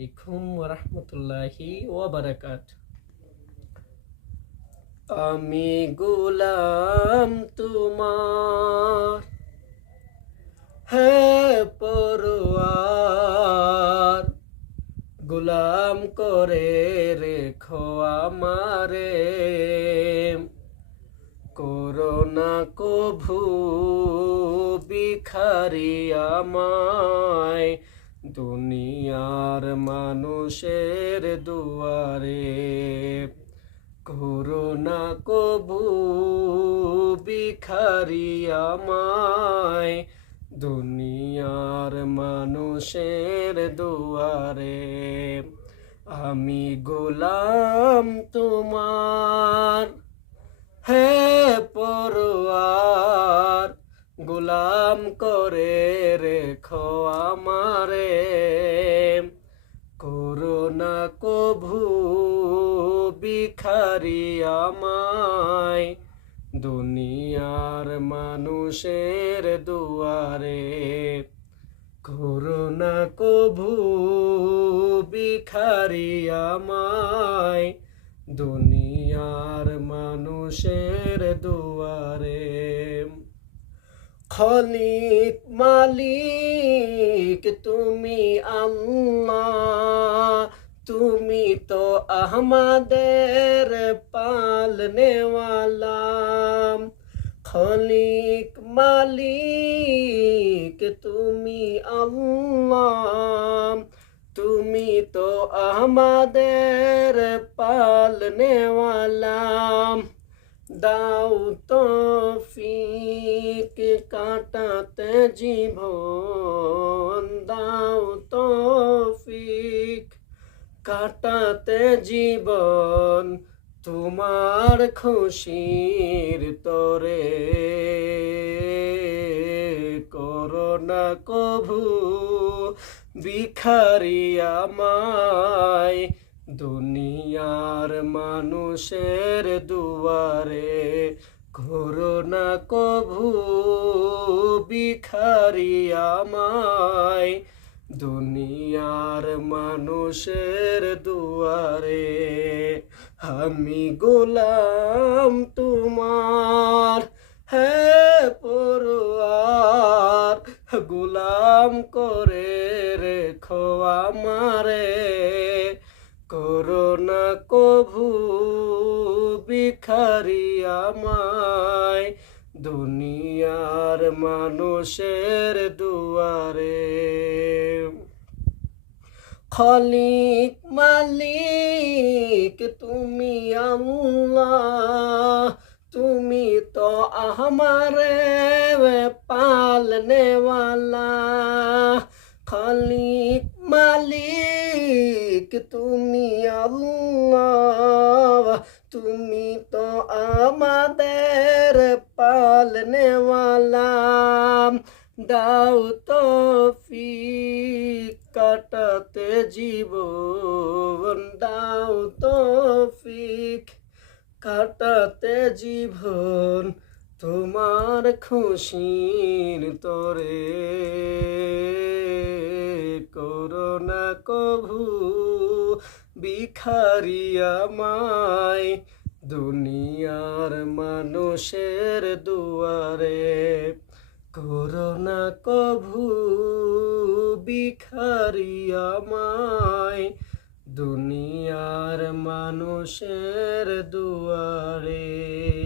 আলাইকুম রহমতুল্লাহি ওয়াবারাকাত আমি গোলাম তোমার, হে পরোয়ার, গোলাম করে রেখো আমারে। করোনা কভু বিখারি আমায় দুনিয়ার মানুষের দুয়ারে করোনা কবু বিখারি আমায়। দুনিয়ার মানুষের দুয়ারে আমি গোলাম তোমার, হে পরোয়ার। গোলাম করে রেখো আমারে। করোনা কভু বিখারি আমায়। দুনিয়ার মানুষের দুয়ারে। করোনা কভু বিখারি আমায়। দুনিয়ার মানুষের দুয়ারে। খলিক মালিক তুমি আল্লাহ, তুমি তো আহমাদের পালনেওয়ালা। খলিক মালিক তুমি আল্লাহ, তুমি তো আমাদের পালনেওয়ালা। দাও তৌফিক কাটাতে জীবন, দাও তৌফিক কাটাতে জীবন, তোমার খুশির তরে করোনা কভু ভিখারি আমায়। দুনিয়ার মানুষের দুয়ারে করোনা কভু, ভিখারি আমায়। দুনিয়ার মানুষের দুয়ারে আমি গোলাম তোমার। হে পড়ুয়ার গোলাম করে রেখো আমারে। করোনা কভু বিখারি আমায়, দুনিয়ার মানুষের দুয়ারে। খলিক মালিক, তুমি আল্লাহ, তুমি তো আমারে পালনেওয়ালা। খলিক মালিক তুমি আল্লাহ, তুমি তো আমাদের পালনেওয়ালা দাও তৌফিক কাটাতে জীবন, দাও তৌফিক কাটাতে জীবন, তোমার খুশির তোরে করোনা কভু। বিখারিয়া মাই দুনিয়ার মানুষের দুয়ারে। করোনা কভু বিখারিয়া মাই দুনিয়ার মানুষের দুয়ারে।